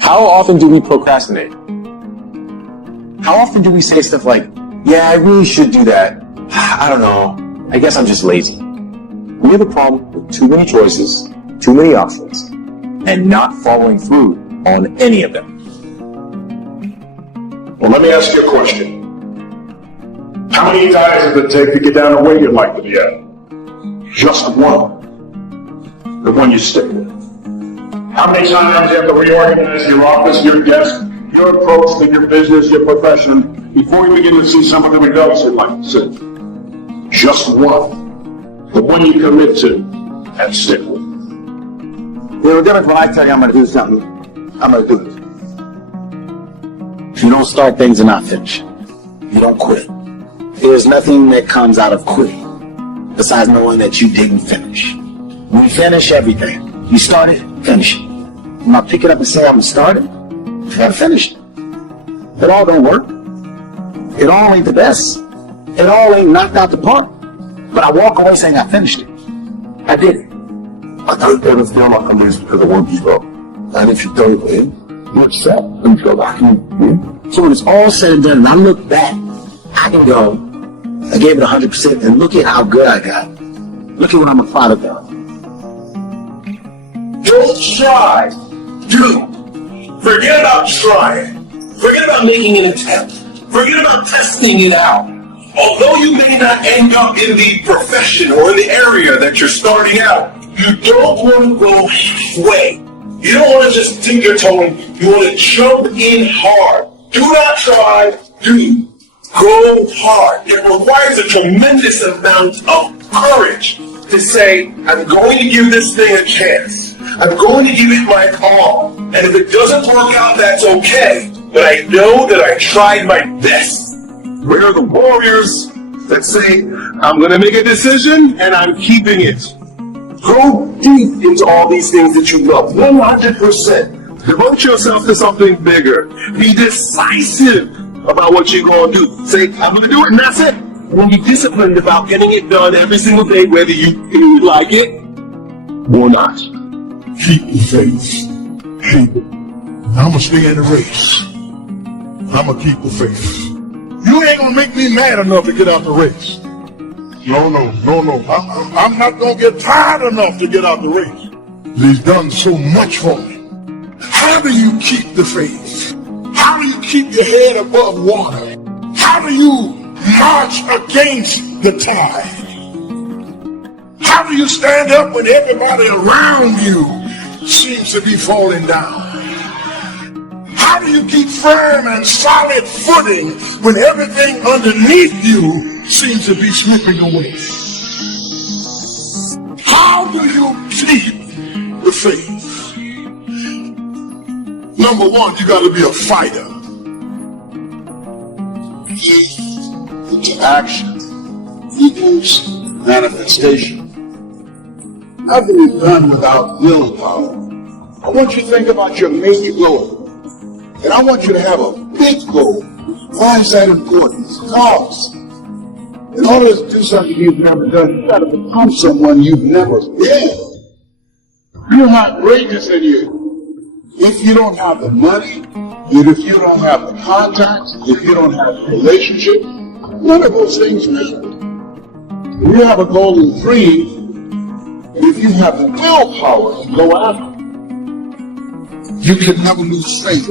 How often do we procrastinate? How often do we say stuff like, yeah, I really should do that. I don't know. I guess I'm just lazy. We have a problem with too many choices, too many options, and not following through on any of them. Well, let me ask you a question. How many diets does it take to get down to where you'd like to be at? Just one. The one you stick with. How many times do you have to reorganize your office, your desk, your approach to your business, your profession, before you begin to see some of the results you'd like to see? Just one. The one you commit to and stick with. There's a difference when I tell you I'm going to do something, I'm going to do it. You don't start things and not finish. You don't quit. There's nothing that comes out of quitting besides knowing that you didn't finish. When you finish everything, you start it, finish it. When I pick it up and say I'm going to start it, I got to finish it. It all don't work. It all ain't the best. It all ain't knocked out the park. But I walk away saying I finished it. I did it. I don't ever feel like I lose because I won't give up. And if you don't win, you're upset and you go back and win. So when it's all said and done and I look back, I can go, I gave it 100% and look at how good I got. Look at what I'm a product of. Don't try. Do. Forget about trying. Forget about making an attempt. Forget about testing it out. Although you may not end up in the profession or in the area that you're starting out, you don't want to go halfway. You don't want to just dip your toe in. You want to jump in hard. Do not try. Do. Go hard. It requires a tremendous amount of courage to say, I'm going to give this thing a chance. I'm going to give it my all. And if it doesn't work out, that's okay. But I know that I tried my best. Where are the warriors that say, I'm going to make a decision and I'm keeping it? Go deep into all these things that you love, 100%. Devote yourself to something bigger. Be decisive about what you're going to do. Say, I'm going to do it, and that's it. And be disciplined about getting it done every single day, whether you like it or not. Keep the faith. Keep it. I'm going to stay in the race. I'm going to keep the faith. You ain't going to make me mad enough to get out the race. No. I'm not going to get tired enough to get out the race. He's done so much for me. How do you keep the faith? How do you keep your head above water? How do you march against the tide? How do you stand up when everybody around you seems to be falling down? How do you keep firm and solid footing when everything underneath you seems to be slipping away? How do you keep the faith? Number one, you got to be a fighter. Faith into action equals manifestation. Nothing is done without willpower. I want you to think about your major goal. And I want you to have a big goal. Why is that important? Because in order to do something you've never done, you've got to become someone you've never been. You're not greater than you. If you don't have the money, and if you don't have the contacts, if you don't have the relationship, none of those things matter. If you have a goal and dream, and if you have the willpower to go after it, you can never lose faith.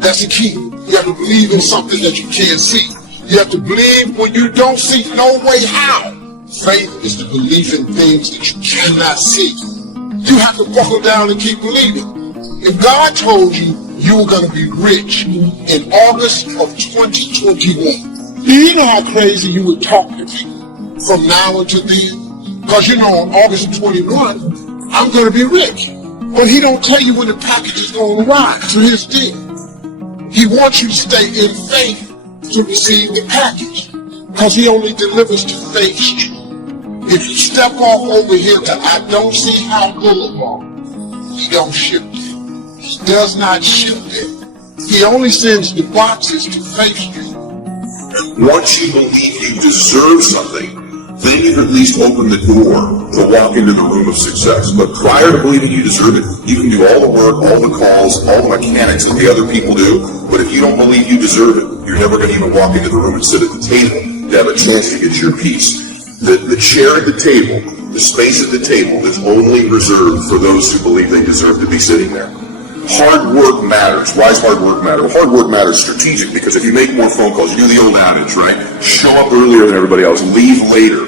That's the key. You have to believe in something that you can't see. You have to believe when you don't see no way how. Faith is the belief in things that you cannot see. You have to buckle down and keep believing. If God told you you were going to be rich in August of 2021, do you know how crazy you would talk to people from now until then? Because you know on August of 21, I'm going to be rich. But he don't tell you when the package is going to arrive. So here's the deal. He wants you to stay in faith to receive the package. Because he only delivers to faith. If you step off over here to I don't see how Boulevard, he don't ship it. He does not ship it. He only sends the boxes to Faith Street. Once you believe you deserve something, then you've at least opened the door to walk into the room of success. But prior to believing you deserve it, you can do all the work, all the calls, all the mechanics that the other people do, but if you don't believe you deserve it, you're never going to even walk into the room and sit at the table to have a chance to get your piece. The chair at the table, the space at the table is only reserved for those who believe they deserve to be sitting there. Hard work matters. Why does hard work matter? Hard work matters strategic because if you make more phone calls, you do the old adage, right? Show up earlier than everybody else, leave later.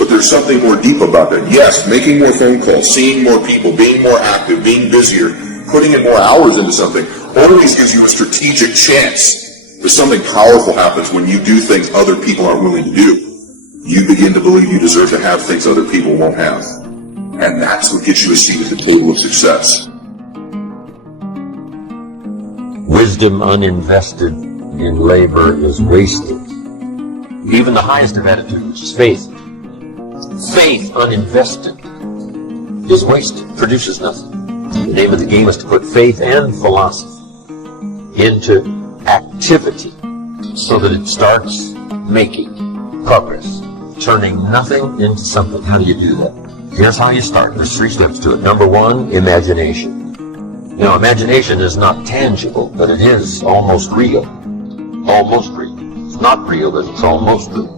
But there's something more deep about that. Yes, making more phone calls, seeing more people, being more active, being busier, putting in more hours into something always gives you a strategic chance. But something powerful happens when you do things other people aren't willing to do. You begin to believe you deserve to have things other people won't have. And that's what gets you a seat at the table of success. Wisdom uninvested in labor is wasted. Even the highest of attitudes is faith. Faith uninvested is wasted, produces nothing. The name of the game is to put faith and philosophy into activity so that it starts making progress, turning nothing into something. How do you do that? Here's how you start. There's 3 steps to it. Number 1, imagination. You know, imagination is not tangible, but it is almost real. Almost real. It's not real, but it's almost real.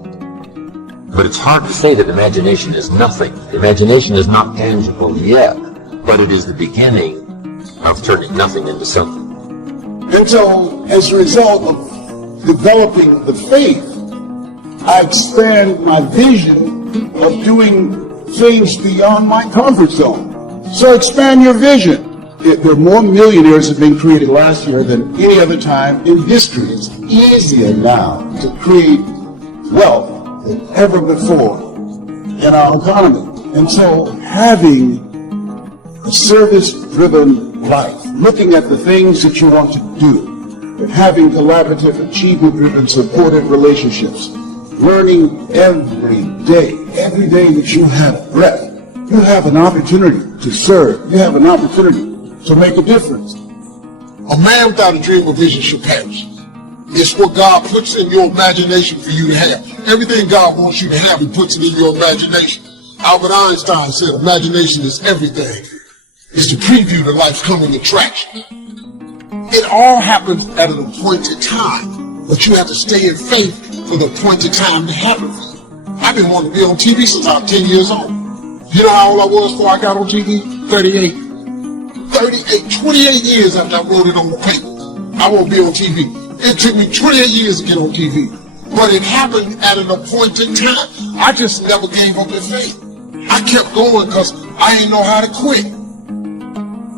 But it's hard to say that imagination is nothing. Imagination is not tangible yet, but it is the beginning of turning nothing into something. And so, as a result of developing the faith, I expand my vision of doing things beyond my comfort zone. So expand your vision. There are more millionaires have been created last year than any other time in history. It's easier now to create wealth than ever before in our economy. And so having a service-driven life, looking at the things that you want to do, and having collaborative, achievement-driven, supportive relationships, learning every day that you have breath, you have an opportunity to serve. You have an opportunity to make a difference. A man without a dream or vision shall perish. It's what God puts in your imagination for you to have. Everything God wants you to have, He puts it in your imagination. Albert Einstein said imagination is everything. It's the preview to life's coming attraction. It all happens at an appointed time, but you have to stay in faith for the appointed time to happen for you. I've been wanting to be on TV since I was 10 years old. You know how old I was before I got on TV? 38. 28 years after I wrote it on the paper. I won't be on TV. It took me 28 years to get on TV. But it happened at an appointed time. I just never gave up in faith. I kept going because I didn't know how to quit.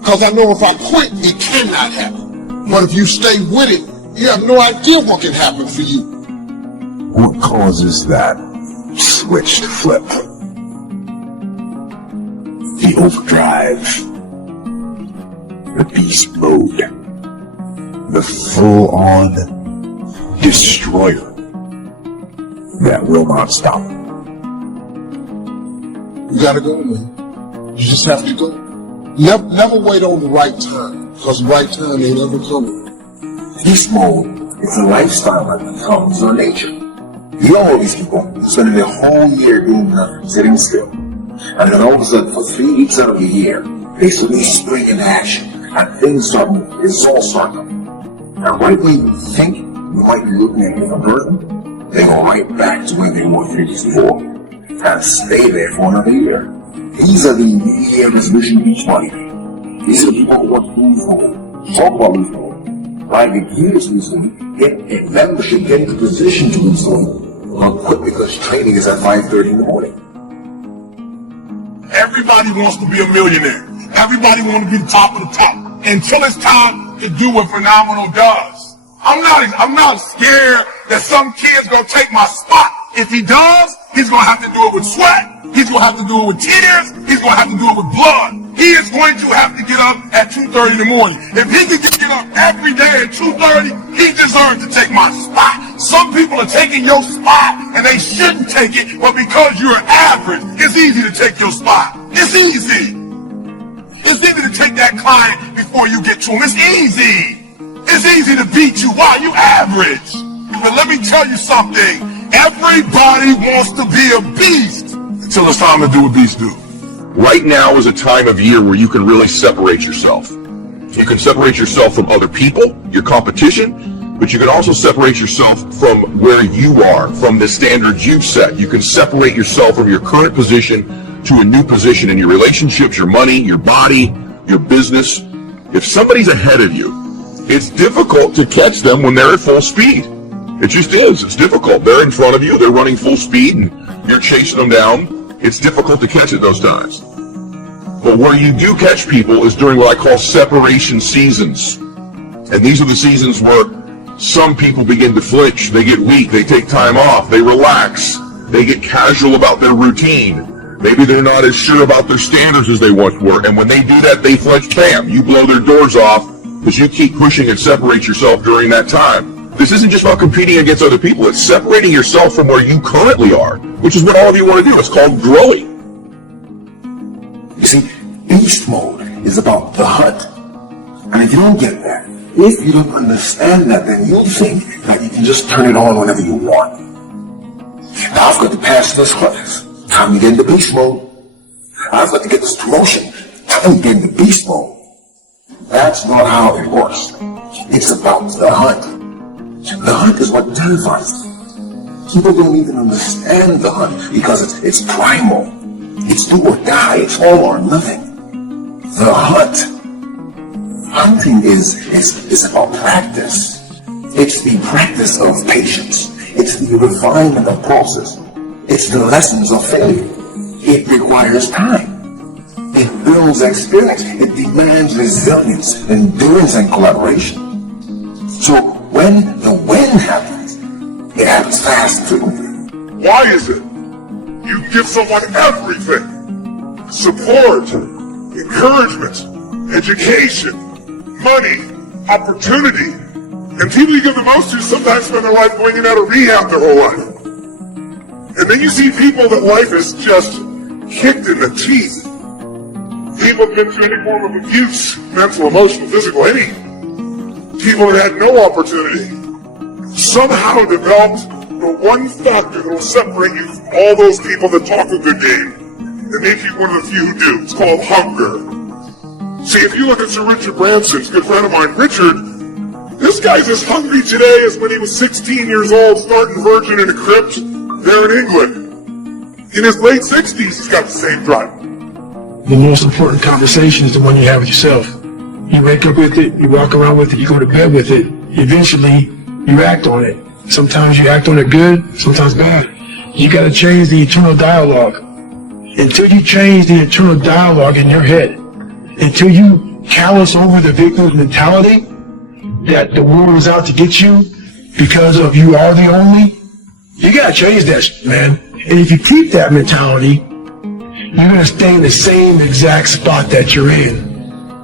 Because I know if I quit, it cannot happen. But if you stay with it, you have no idea what can happen for you. What causes that switch to flip? The overdrive. The beast mode, the full-on destroyer that will not stop. You gotta go, man. You just have to go. Never wait on the right time, because the right time ain't ever coming. Beast mode is a lifestyle that becomes your nature. You know all these people spending their whole year doing nothing, sitting still. And then all of a sudden, for 3 weeks out of the year, they suddenly spring into action. And things start moving. It's all starting up. And right when you think you might be looking at a burden, they go right back to where they were 3 weeks before and stay there for another year. These are the New Year resolution beach money. These are the people who want to move home, talk about move home, buy the gears lose home, get a membership, get into position to lose home, or quit because training is at 5:30 in the morning. Everybody wants to be a millionaire. Everybody wants to be the top of the top. Until it's time to do what Phenomenal does. I'm not scared that some kid's gonna take my spot. If he does, he's gonna have to do it with sweat. He's gonna have to do it with tears. He's gonna have to do it with blood. He is going to have to get up at 2:30 in the morning. If he can get up every day at 2:30, he deserves to take my spot. Some people are taking your spot and they shouldn't take it, but because you're average, it's easy to take your spot. It's easy. It's easy to take that client before you get to him. It's easy. It's easy to beat you. Why? You average. But let me tell you something. Everybody wants to be a beast until it's time to do what beasts do. Right now is a time of year where you can really separate yourself. You can separate yourself from other people, your competition, but you can also separate yourself from where you are, from the standards you've set. You can separate yourself from your current position to a new position in your relationships, your money, your body, your business. If somebody's ahead of you, it's difficult to catch them when they're at full speed. It just is. It's difficult. They're in front of you, they're running full speed, and you're chasing them down. It's difficult to catch at those times. But where you do catch people is during what I call separation seasons. And these are the seasons where some people begin to flinch, they get weak, they take time off, they relax, they get casual about their routine. Maybe they're not as sure about their standards as they once were, and when they do that, they flinch, bam, you blow their doors off because you keep pushing and separate yourself during that time. This isn't just about competing against other people, it's separating yourself from where you currently are, which is what all of you want to do. It's called growing. You see, beast mode is about the hunt. And if you don't get that, if you don't understand that, then you think that you can just turn it on whenever you want. Now I've got to pass this class. Time to get into beast mode. I've got to get this promotion. Time to get into beast mode. That's not how it works. It's about the hunt. The hunt is what terrifies them. People don't even understand the hunt because it's primal. It's do or die. It's all or nothing. The hunting is about practice. It's the practice of patience. It's the refinement of process. It's the lessons of failure. It requires time. It builds experience. It demands resilience, endurance, and collaboration. So when the win happens, it happens fast and frequently. Why is it you give someone everything? Support, encouragement, education, money, opportunity. And people you give the most to sometimes spend their life going in and out of rehab their whole life. And then you see people that life is just kicked in the teeth. People that get through any form of abuse, mental, emotional, physical, any. People that had no opportunity somehow developed the one factor that will separate you from all those people that talk a good game and make you one of the few who do. It's called hunger. See, if you look at Sir Richard Branson's good friend of mine, Richard, this guy's as hungry today as when he was 16 years old, starting virgin in a crypt there in England. In his late 60s, he's got the same drive. The most important conversation is the one you have with yourself. You wake up with it, you walk around with it, you go to bed with it. Eventually, you act on it. Sometimes you act on it good, sometimes bad. You gotta change the internal dialogue. Until you change the internal dialogue in your head, until you callous over the victim's mentality, that the world is out to get you because of you are the only, you gotta change that, man. And if you keep that mentality, you're gonna stay in the same exact spot that you're in.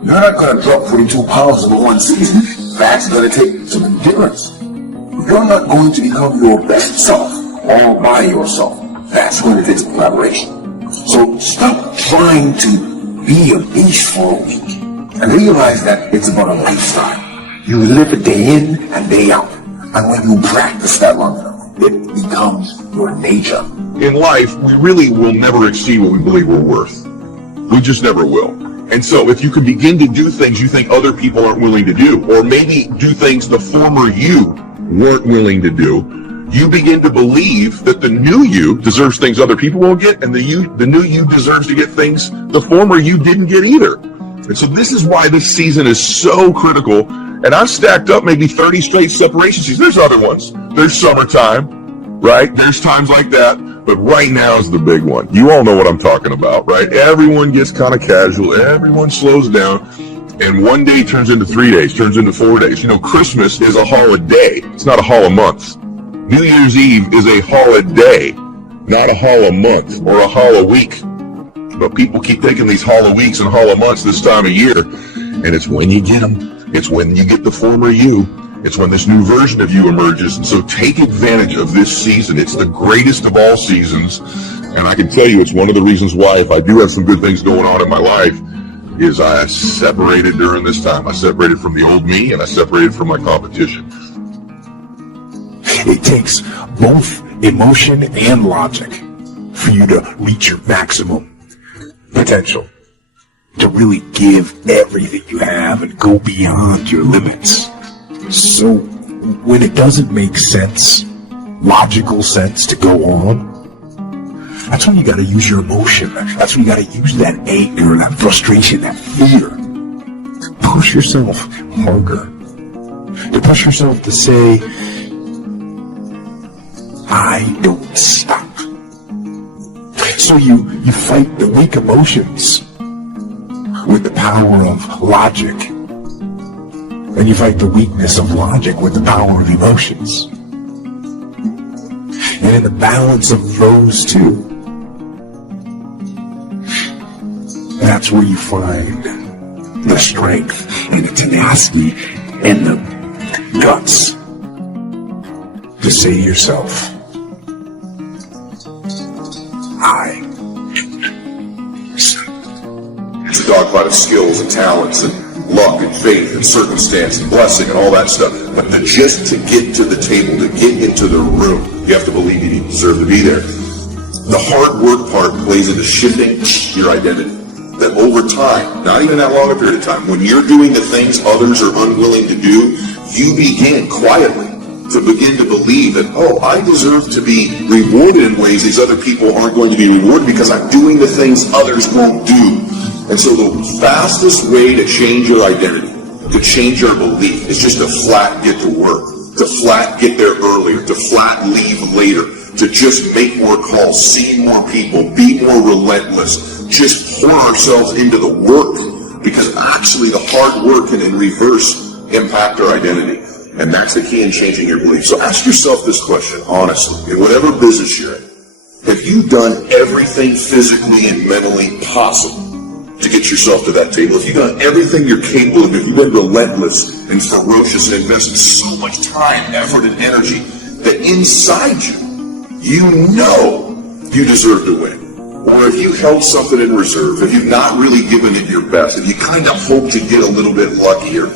You're not gonna drop 42 pounds in one season. That's gonna take some endurance. You're not going to become your best self all by yourself. That's when it takes collaboration. So stop trying to be a beast for a week and realize that it's about a lifestyle. You live it day in and day out. And when you practice that long enough, it becomes your nature. In life, we really will never exceed what we believe we're worth. We just never will. And so if you can begin to do things you think other people aren't willing to do, or maybe do things the former you weren't willing to do, you begin to believe that the new you deserves things other people won't get, and the new you deserves to get things the former you didn't get either. And so this is why this season is so critical. And I've stacked up maybe 30 straight separation seasons. There's other ones. There's summertime, right? There's times like that. But right now is the big one. You all know what I'm talking about, right? Everyone gets kind of casual. Everyone slows down. And one day turns into 3 days, turns into 4 days. You know, Christmas is a holiday. It's not a holiday. New Year's Eve is a holiday, not a holiday or a holiday week. But people keep taking these holiday weeks and holiday months this time of year. And it's when you get them. It's when you get the former you. It's when this new version of you emerges. And so take advantage of this season. It's the greatest of all seasons. And I can tell you it's one of the reasons why, if I do have some good things going on in my life, is I separated during this time. I separated from the old me and I separated from my competition. It takes both emotion and logic for you to reach your maximum potential, to really give everything you have and go beyond your limits. So when it doesn't make sense, logical sense to go on, that's when you gotta use your emotion. That's when you gotta use that anger, that frustration, that fear to push yourself harder, to push yourself to say, I don't stop. So you fight the weak emotions with the power of logic, and you fight the weakness of logic with the power of emotions. And in the balance of those two, that's where you find the strength and the tenacity and the guts to say to yourself, I stop. It's a dogfight of skills and talents and luck and faith and circumstance and blessing and all that stuff. But just to get to the table, to get into the room, you have to believe you deserve to be there. The hard work part plays into shifting your identity. That over time, not even that long a period of time, when you're doing the things others are unwilling to do, you begin quietly to begin to believe that, oh, I deserve to be rewarded in ways these other people aren't going to be rewarded because I'm doing the things others won't do. And so the fastest way to change your identity, to change your belief, is just to flat get to work, to flat get there earlier, to flat leave later, to just make more calls, see more people, be more relentless, just pour ourselves into the work, because actually the hard work can in reverse impact our identity. And that's the key in changing your belief. So ask yourself this question, honestly, in whatever business you're in. Have you done everything physically and mentally possible to get yourself to that table? If you've done everything you're capable of, if you've been relentless and ferocious and invested so much time, effort, and energy that inside you, you know you deserve to win. Or if you held something in reserve, if you've not really given it your best, if you kind of hope to get a little bit luckier,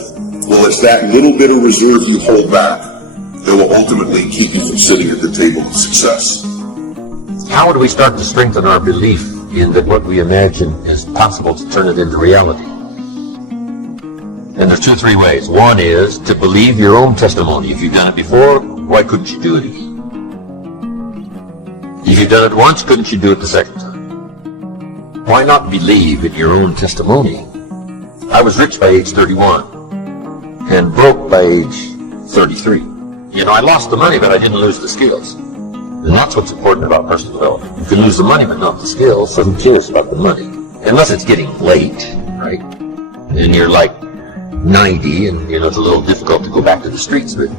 well, it's that little bit of reserve you hold back that will ultimately keep you from sitting at the table of success. How do we start to strengthen our belief in that what we imagine is possible to turn it into reality? And there's 2 or 3 ways. One is to believe your own testimony. If you've done it before, why couldn't you do it again? If you've done it once, couldn't you do it the second time? Why not believe in your own testimony? I was rich by age 31 and broke by age 33. You know, I lost the money, but I didn't lose the skills. And that's what's important about personal development. You can lose the money, but not the skills, so who cares about the money? Unless it's getting late, right? And you're like 90, and you know, it's a little difficult to go back to the streets, but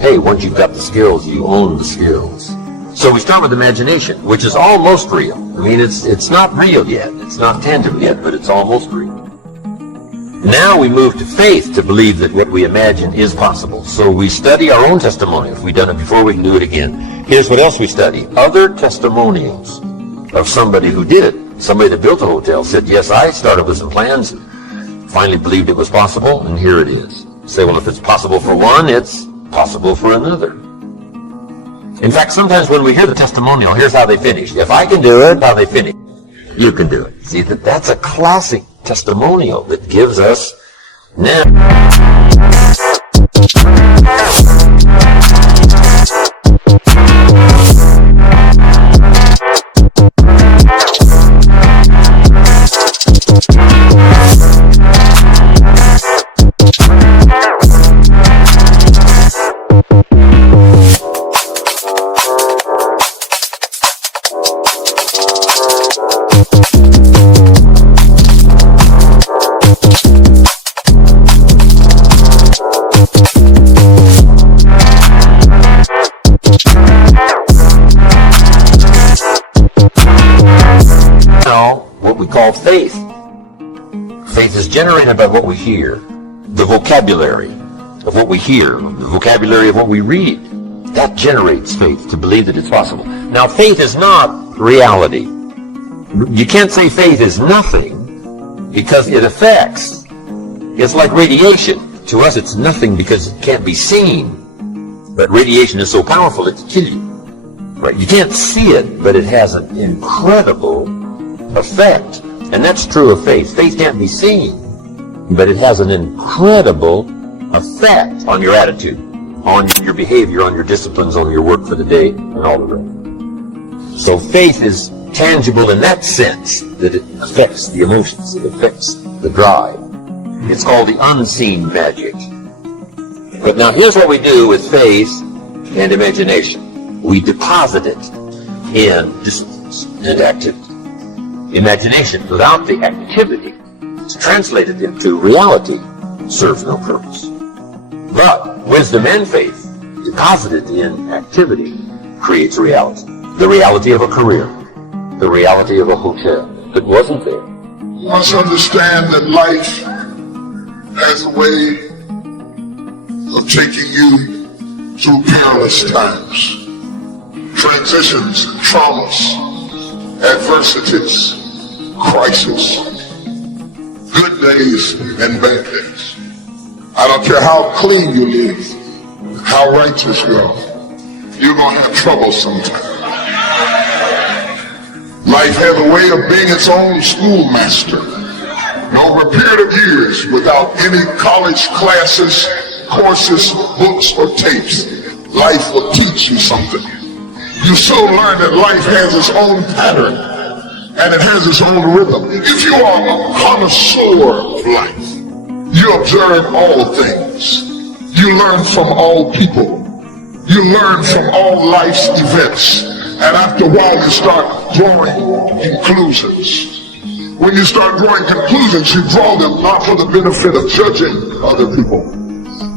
hey, once you've got the skills, you own the skills. So we start with imagination, which is almost real. I mean, it's not real yet. It's not tangible yet, but it's almost real. Now we move to faith to believe that what we imagine is possible. So we study our own testimony. If we've done it before, we can do it again. Here's what else we study. Other testimonials of somebody who did it. Somebody that built a hotel said, yes, I started with some plans and finally believed it was possible, and here it is. You say, well, if it's possible for one, it's possible for another. In fact, sometimes when we hear the testimonial, here's how they finish. If I can do it, how they finish. You can do it. See, that's a classic testimonial that gives us now. What we call faith. Faith is generated by what we hear, the vocabulary of what we hear, the vocabulary of what we read. That generates faith, to believe that it's possible. Now, faith is not reality. You can't say faith is nothing because it affects. It's like radiation. To us, it's nothing because it can't be seen. But radiation is so powerful, it can kill you. Right? You can't see it, but it has an incredible effect. And that's true of faith. Faith can't be seen, but it has an incredible effect on your attitude, on your behavior, on your disciplines, on your work for the day, and all the rest. So faith is tangible in that sense, that it affects the emotions, it affects the drive. It's called the unseen magic. But now here's what we do with faith and imagination. We deposit it in disciplines and activity. Imagination without the activity is translated into reality, serves no purpose. But wisdom and faith deposited in activity creates reality. The reality of a career, the reality of a hotel that wasn't there. You must understand that life has a way of taking you through perilous times, transitions, traumas, adversities, crisis, good days and bad days. I don't care how clean you live, how righteous you are, you're going to have trouble sometime. Life has a way of being its own schoolmaster. And over a period of years, without any college classes, courses, books, or tapes, life will teach you something. You soon learn that life has its own pattern, and it has its own rhythm. If you are a connoisseur of life, you observe all things. You learn from all people. You learn from all life's events. And after a while, you start drawing conclusions. When you start drawing conclusions, you draw them not for the benefit of judging other people,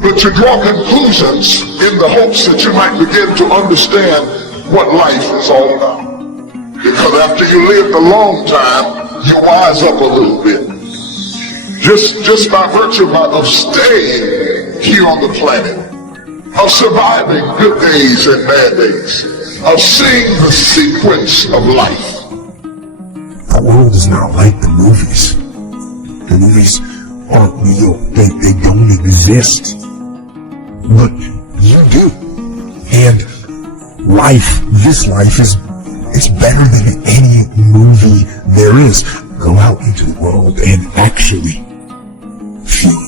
but you draw conclusions in the hopes that you might begin to understand what life is all about. Because after you lived a long time, you wise up a little bit. Just by virtue of staying here on the planet, of surviving good days and bad days, of seeing the sequence of life. The world is not like the movies. The movies aren't real. They don't exist. But you do. And this life is better than any movie there is. Go out into the world and actually feel.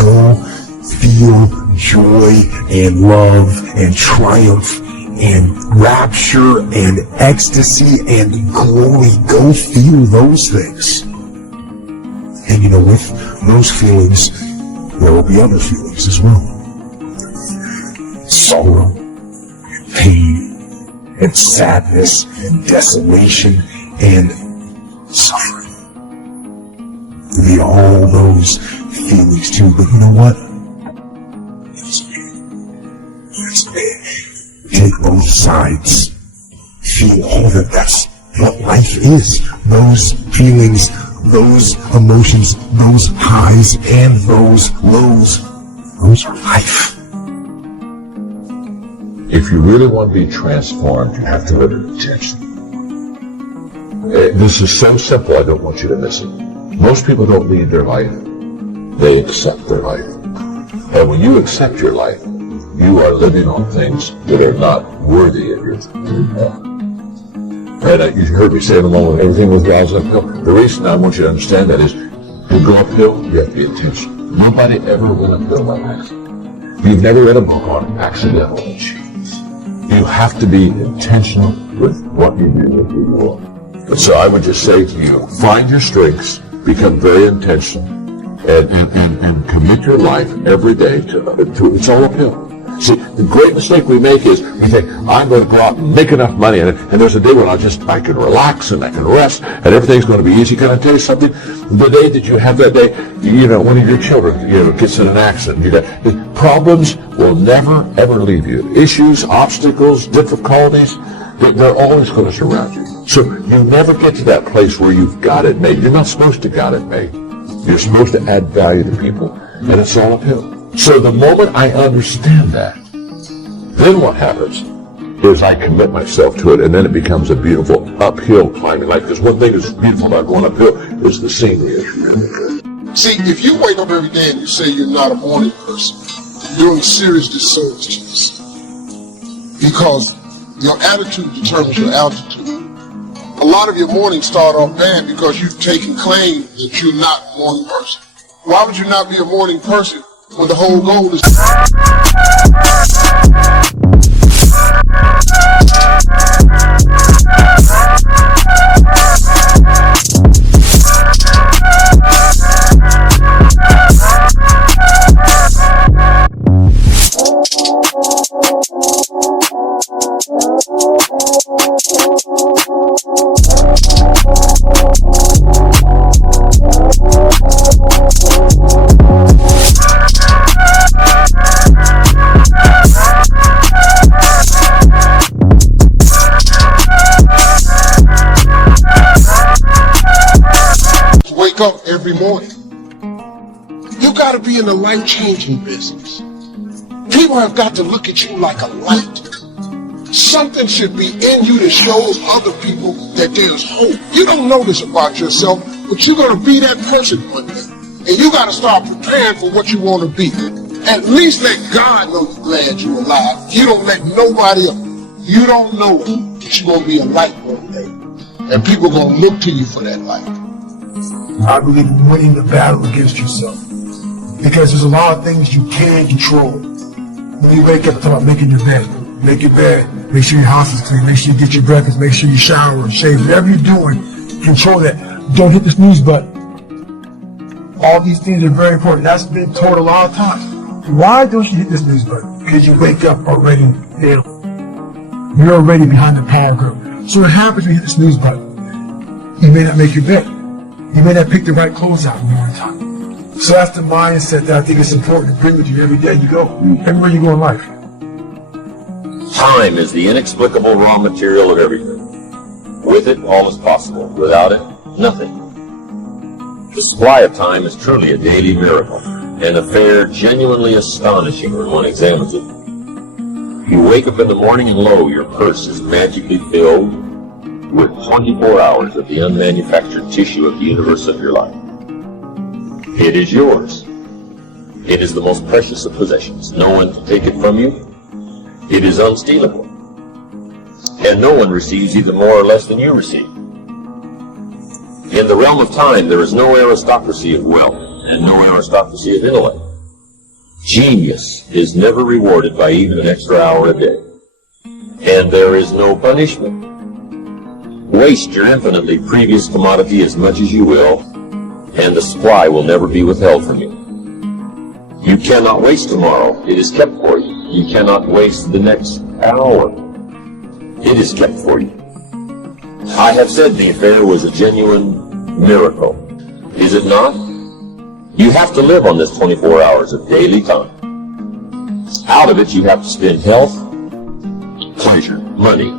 Go feel joy and love and triumph and rapture and ecstasy and glory. Go feel those things. And with those feelings, there will be other feelings as well. Sorrow, and pain, and sadness, and desolation, and suffering. There'll be all those feelings too, but you know what? It's okay. Take both sides. Feel all that. That's what life is. Those feelings, those emotions, those highs and those lows, those are life. If you really want to be transformed, you have to live in intention. This is so simple, I don't want you to miss it. Most people don't lead their life, they accept their life. And when you accept your life, you are living on things that are not worthy of your time. And you heard me say in a moment, everything with God's uphill. The reason I want you to understand that is, to go uphill, you have to be intentional. Nobody ever went uphill by accident. You've never read a book on accidental achievements. You have to be intentional with what you do with your world. And so I would just say to you, find your strengths, become very intentional, and commit your life every day to it's all uphill. See, the great mistake we make is we think, I'm going to go out and make enough money, and there's a day when I can relax and I can rest, and everything's going to be easy. Can I tell you something? The day that you have that day, one of your children, gets in an accident. Problems will never, ever leave you. Issues, obstacles, difficulties, they're always going to surround you. So you never get to that place where you've got it made. You're not supposed to got it made. You're supposed to add value to people, and it's all uphill. So the moment I understand that, then what happens is I commit myself to it, and then it becomes a beautiful uphill climbing life. Because one thing that's beautiful about going uphill is the scenery. See, if you wake up every day and you say you're not a morning person, you're doing a serious disservice to yourself. Because Your attitude determines your altitude. A lot of your mornings start off bad because you've taken claim that you're not a morning person. Why would you not be a morning person when the whole goal is... Wake up every morning. You got to be in the life-changing business. People have got to look at you like a light. Something should be in you that shows other people that there's hope. You don't know this about yourself, but you're going to be that person one day. And you got to start preparing for what you want to be. At least let God know you're glad you're alive. You don't let nobody else. You don't know that you're going to be a light one day. And people are going to look to you for that light. I believe in winning the battle against yourself. Because there's a lot of things you can control. When you wake up, talk about making your bed. Make your bed. Make sure your house is clean. Make sure you get your breakfast. Make sure you shower and shave. Whatever you're doing, control that. Don't hit the snooze button. All these things are very important. That's been told a lot of times. Why don't you hit the snooze button? Because you wake up already down. You're already behind the power curve. So what happens when you hit the snooze button? You may not make your bed. You may not pick the right clothes out in the morning time. So that's the mindset that I think is important to bring with you every day you go, everywhere you go in life. Time is the inexplicable raw material of everything. With it, all is possible. Without it, nothing. The supply of time is truly a daily miracle, an affair genuinely astonishing when one examines it. You wake up in the morning and lo, your purse is magically filled with 24 hours of the unmanufactured tissue of the universe of your life. It is yours. It is the most precious of possessions. No one can take it from you. It is unstealable. And no one receives either more or less than you receive. In the realm of time, there is no aristocracy of wealth and no aristocracy of intellect. Genius is never rewarded by even an extra hour a day. And there is no punishment. Waste your infinitely previous commodity as much as you will, and the supply will never be withheld from you. You cannot waste tomorrow. It is kept for you. You cannot waste the next hour. It is kept for you. I have said the affair was a genuine miracle. Is it not? You have to live on this 24 hours of daily time. Out of it, you have to spend health, pleasure, money,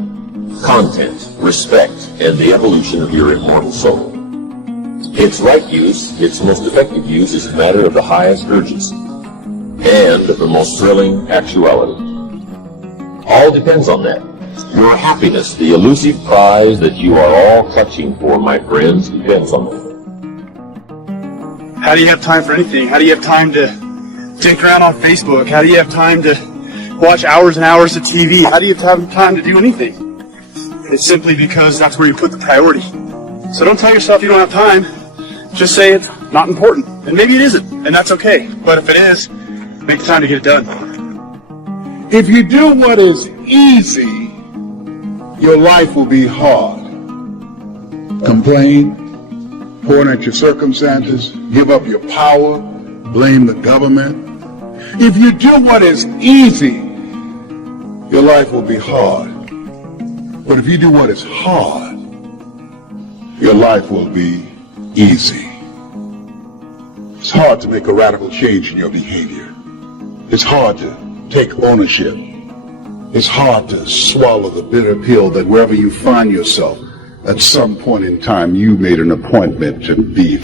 content, respect, and the evolution of your immortal soul. Its right use, its most effective use, is a matter of the highest urgency and of the most thrilling actuality. All depends on that. Your happiness, the elusive prize that you are all clutching for, my friends, depends on that. How do you have time for anything? How do you have time to dick around on Facebook? How do you have time to watch hours and hours of TV? How do you have time to do anything? It's simply because that's where you put the priority. So don't tell yourself you don't have time. Just say it's not important. And maybe it isn't, and that's okay. But if it is, make the time to get it done. If you do what is easy, your life will be hard. Complain, point at your circumstances, give up your power, blame the government. If you do what is easy, your life will be hard. But if you do what is hard, your life will be easy. It's hard to make a radical change in your behavior. It's hard to take ownership. It's hard to swallow the bitter pill that wherever you find yourself, at some point in time, you made an appointment to be.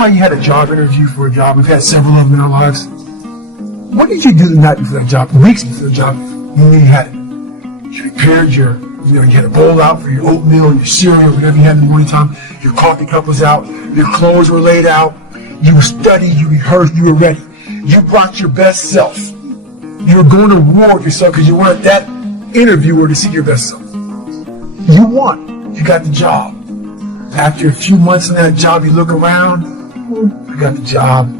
how you had a job interview for a job? We've had several of them in our lives. What did you do the night before that job, weeks before the job, when you had it? You prepared you had a bowl out for your oatmeal, your cereal, whatever you had in the morning time. Your coffee cup was out. Your clothes were laid out. You studied, you rehearsed, you were ready. You brought your best self. You were going to war with yourself because you wanted that interviewer to see your best self. You won. You got the job. After a few months in that job, you look around. You got the job.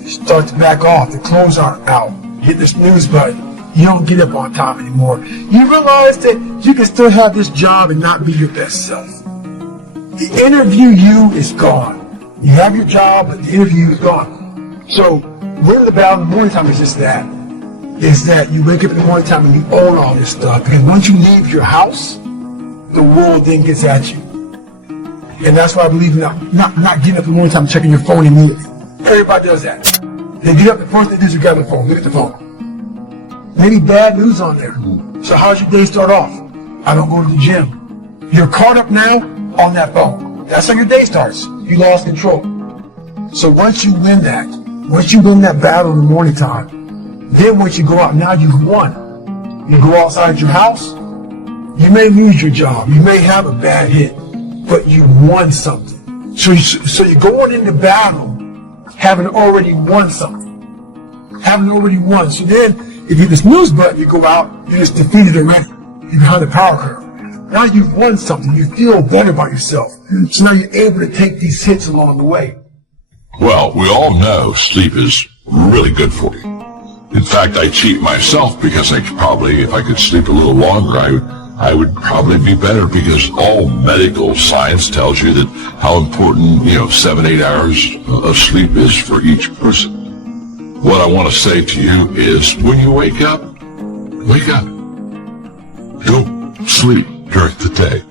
You start to back off. The clothes aren't out. You hit the snooze button. You don't get up on top anymore. You realize that you can still have this job and not be your best self. The interview you is gone. You have your job, but the interview is gone. So, winning the battle in the morning time is just that. Is that you wake up in the morning time and you own all this stuff. Because once you leave your house, the world then gets at you. And that's why I believe in not getting up in the morning time and checking your phone immediately. Everybody does that. They get up, the first thing they do is grab the phone. Look at the phone. Maybe bad news on there. So how's your day start off? I don't go to the gym. You're caught up now on that phone. That's how your day starts. You lost control. So once you win that battle in the morning time, then once you go out, now you've won. You go outside your house, you may lose your job. You may have a bad hit, but you won something. So you're going into battle having already won something. Having already won. So then, if you hit the snooze button, you go out, you're just defeated already. You're behind the power curve. Now you've won something. You feel better about yourself. So now you're able to take these hits along the way. Well, we all know sleep is really good for you. In fact, I cheat myself because if I could sleep a little longer, I would probably be better, because all medical science tells you that how important, 7-8 hours of sleep is for each person. What I want to say to you is, when you wake up. Don't sleep during the day.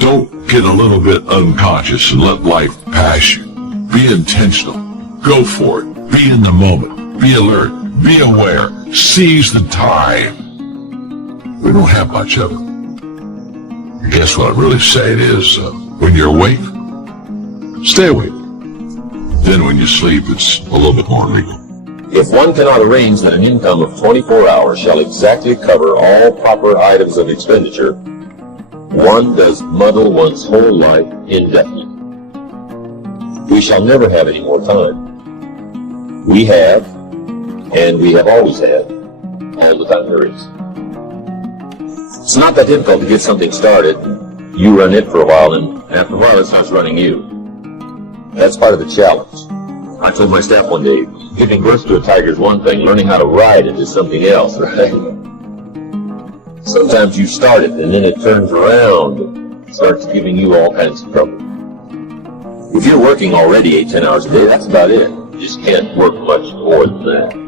Don't get a little bit unconscious and let life pass you. Be intentional. Go for it. Be in the moment. Be alert. Be aware. Seize the time. We don't have much of it. I guess what I'm really saying is, when you're awake, stay awake. Then when you sleep, it's a little bit more real. If one cannot arrange that an income of 24 hours shall exactly cover all proper items of expenditure, one does muddle one's whole life indefinitely. We shall never have any more time. We have, and we have always had, all the time there is. It's not that difficult to get something started. You run it for a while, and after a while it starts running you. That's part of the challenge. I told my staff one day, giving birth to a tiger is one thing, learning how to ride it is something else, right? Sometimes you start it, and then it turns around and starts giving you all kinds of trouble. If you're working already 8-10 hours a day, that's about it. You just can't work much more than that.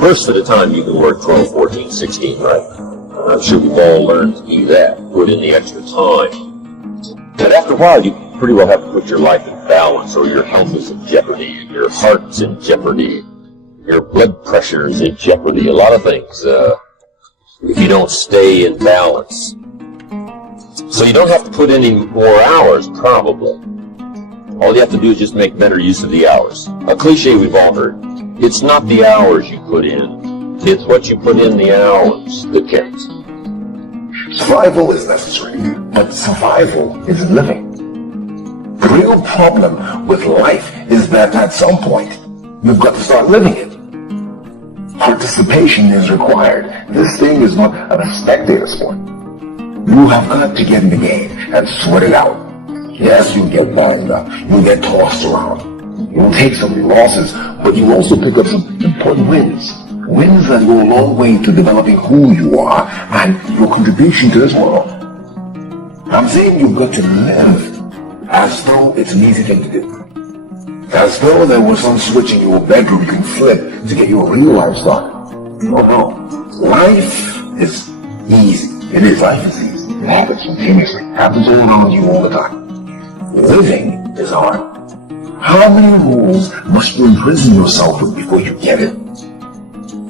First at a time, you can work 12, 14, 16, right? I'm sure we've all learned to do that, put in the extra time. But after a while, you pretty well have to put your life in balance, or your health is in jeopardy, your heart's in jeopardy, your blood pressure is in jeopardy, a lot of things, if you don't stay in balance. So you don't have to put any more hours, probably. All you have to do is just make better use of the hours. A cliche we've all heard. It's not the hours you put in, it's what you put in the hours that counts. Survival is necessary, but survival isn't living. The real problem with life is that at some point, you've got to start living it. Participation is required. This thing is not a spectator sport. You have got to get in the game and sweat it out. Yes, you get banged up. You get tossed around. You'll take some losses, but you also pick up some important wins. Wins that go a long way to developing who you are and your contribution to this world. I'm saying you've got to live as though it's an easy thing to do. As though there was some switch in your bedroom you can flip to get your real life started. No. Life is easy. It is. Life is easy. It happens spontaneously. It happens all around you all the time. Living is hard. How many rules must you imprison yourself with before you get it?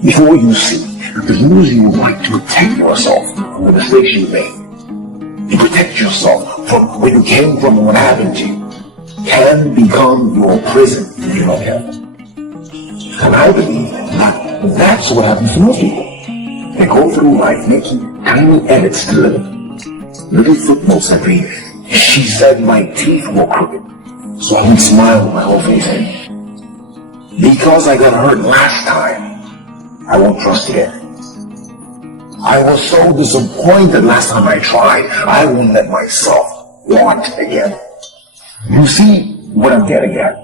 Before you see that the rules you like to protect yourself from the mistakes you made. You protect yourself from where you came from and what happened to you. can become your prison if you're not careful. And I believe that that's what happens to most people. They go through life making tiny edits to live. Little footnotes that read, she said my teeth were crooked, so I would smile with my whole face in. Because I got hurt last time, I won't trust again. I was so disappointed last time I tried, I won't let myself want again. You see what I'm getting at?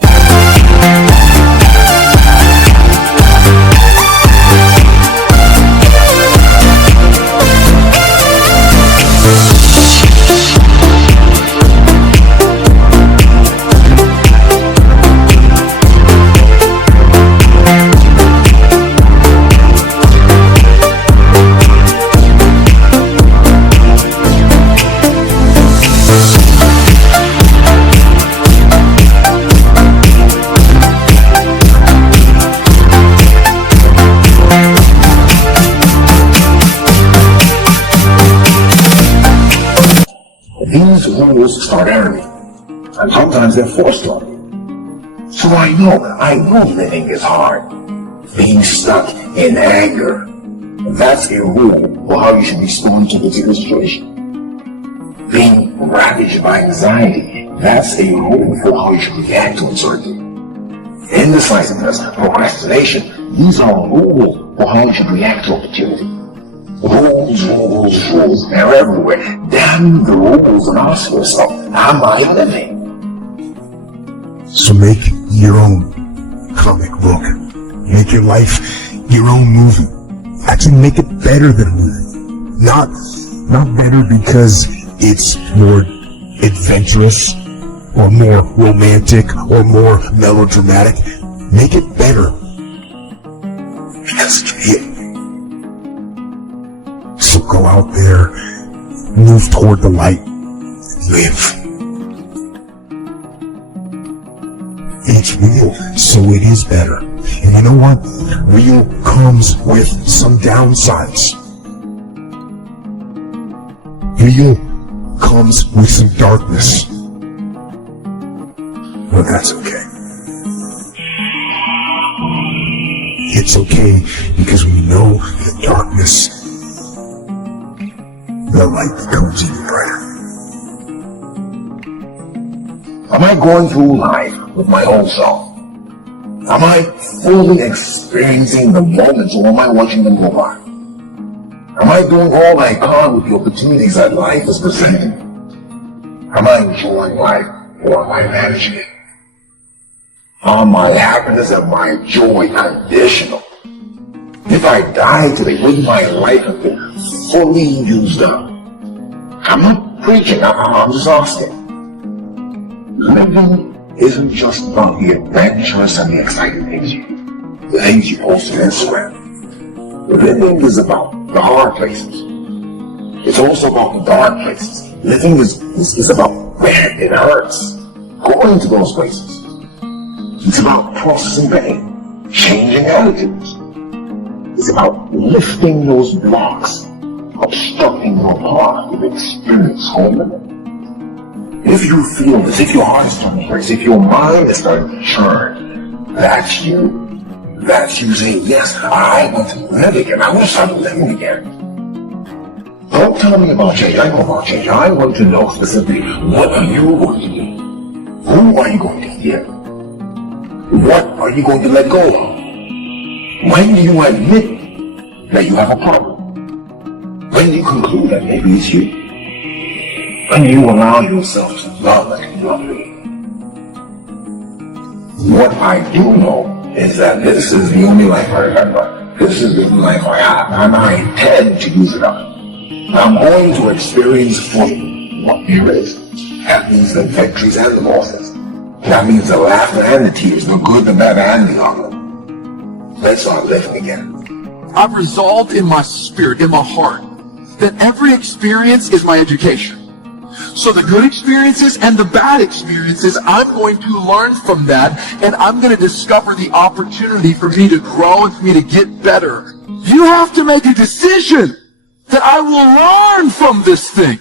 These rules start early, and sometimes they're forced on me. So I know living is hard. Being stuck in anger, that's a rule for how you should respond to a particular situation. Being ravaged by anxiety, that's a rule for how you should react to uncertainty. Indecisiveness, procrastination, these are rules for how you should react to opportunity. Rules, they're everywhere. Damn the rules and ask yourself, am I living? So make your own comic book. Make your life your own movie. Actually make it better than a movie. Not better because it's more adventurous or more romantic or more melodramatic. Make it better because it's it. So go out there, move toward the light, live. It's real, so it is better. And you know what? Real comes with some downsides. Real comes with some darkness. But that's okay. It's okay because we know the darkness, the light becomes even brighter. Am I going through life with my whole self? Am I fully experiencing the moments, or am I watching them go by? Am I doing all I can with the opportunities that life is presenting? Am I enjoying life, or am I managing it? Are my happiness and my joy conditional? If I die today, will my life have been fully used up? I'm not preaching, I'm just asking. Living isn't just about the adventures and the exciting things you do, the things you post on Instagram. Living is about the hard places. It's also about the dark places. Living is about where it hurts, going to those places. It's about processing pain, changing attitudes. It's about lifting those blocks, obstructing your path with experience whole living. If you feel this, if your heart is starting to race, if your mind is starting to churn, that's you. That's you saying, yes, I want to live again. I want to start living again. Don't tell me about change. I know about change. I want to know specifically, what are you going to do? Who are you going to forgive? What are you going to let go of? When do you admit that you have a problem? When do you conclude that maybe it's you? When do you allow yourself to love and love you? What I do know is that this is the only life I remember. This is the only life I have, and I intend to use it up. I'm going to experience fully what there is. That means the victories and the losses. That means the laughter and the tears, the good, the bad, and the ugly. Let's start living again. I've resolved in my spirit, in my heart, that every experience is my education. So the good experiences and the bad experiences, I'm going to learn from that, and I'm going to discover the opportunity for me to grow and for me to get better. You have to make a decision that I will learn from this thing.